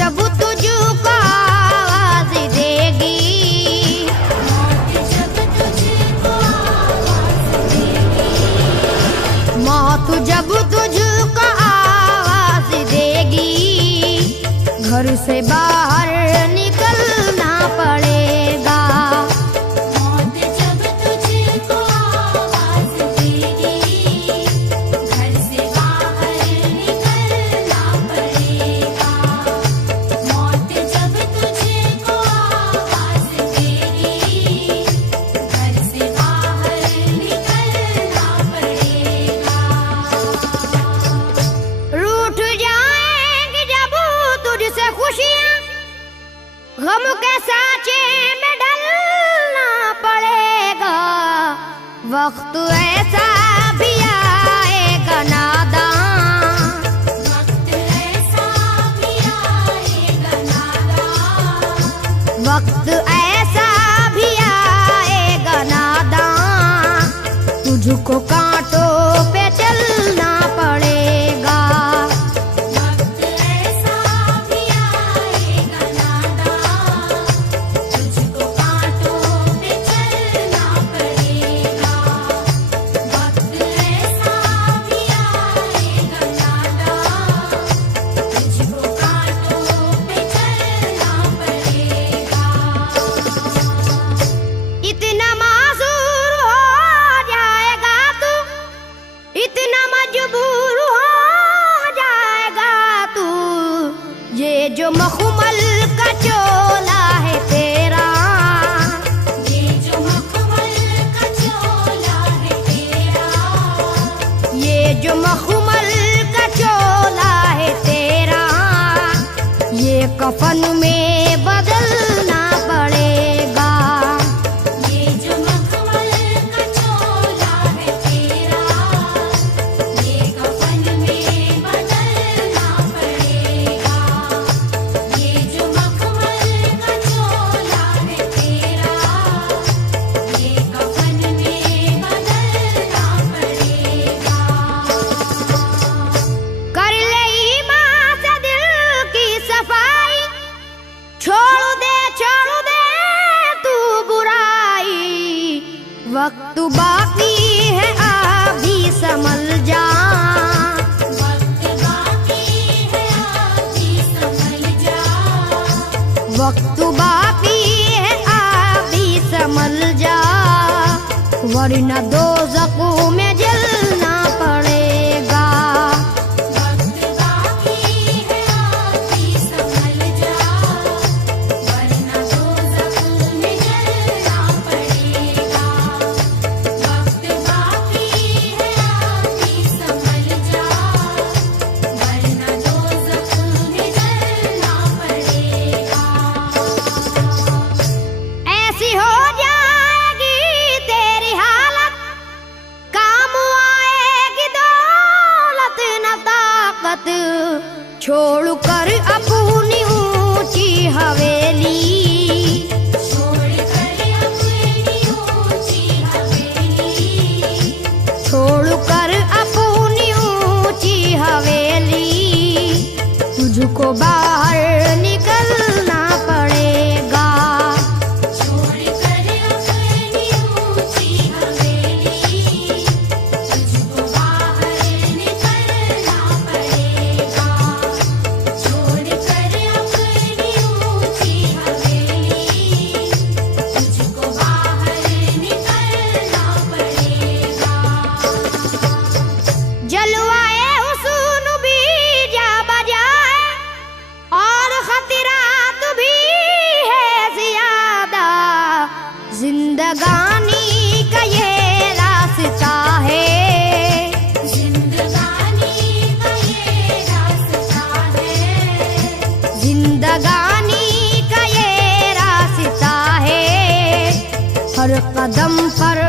जब तुझको आवाज देगी, मौत जब तुझको आवाज देगी, घर से बाहर निकलना पड़ेगा। मौत जब तुझको आवाज देगी, घर से बाहर निकलना पड़ेगा। मौत जब तुझको आवाज देगी, घर से बाहर निकलना पड़ेगा। रूठ जाएंगी जब तुझसे खुशियां, गम के साँचे में ढलना पड़ेगा। वक्त ऐसा भी आएगा नादान, वक्त ऐसा भी आएगा नादान, वक्त ऐसा भी आएगा नादान, तुझको कांटों पे चलना पड़ेगा। वक्त ऐसा भी आएगा नादान, तुझको कांटों पे चलना पड़ेगा। वक्त ऐसा भी आएगा नादान, तुझको कांटों पे चलना पड़ेगा। इतना मासूर हो जाएगा तू, इतना मजबूर हो जाएगा तू, ये जो मखमल का चोला है तेरा, ये जो मखमल का चोला है तेरा, ये जो मखमल का चोला है तेरा, ये कफन में बदलना पड़ेगा। ये जो मखमल का चोला है तेरा, ये कफन में बदलना पड़ेगा। ये जो मखमल का चोला है तेरा, ये कफन में बदलना पड़ेगा। कर ले ईमान से दिल की सफाई, छोड़ दे तू बुराई, वक्त बाकी है अभी संभल जा। वक्त बाकी है अभी संभल जा। वक्त बाकी है अभी संभल जा, वरना दोज़ख में जलना पड़ेगा। वक्त बाकी है अभी संभल जा, वरना दोज़ख में जलना पड़ेगा। वक्त बाकी है अभी संभल जा, वरना दोज़ख में जलना पड़ेगा। ऐसी हो जाएगी तेरी हालत, काम आएगी दौलत न ताकत, छोड़ कर अपनी ऊंची हवेली, छोड़ कर अपनी ऊंची हवेली, छोड़ कर अपनी ऊंची हवेली, तुझको बाहर निकलना पड़ेगा। छोड़ कर अपनी ऊंची हवेली, तुझको बाहर निकलना पड़ेगा। छोड़ कर अपनी ऊंची हवेली, तुझको बाहर निकलना पड़ेगा। जलवाए हुस्न भी जा बजाए, और खतरात भी है ज्यादा, जिंदगानी का ये रास्ता है, जिंदगानी का ये रास्ता है, जिंदगानी का ये रास्ता है, हर कदम पर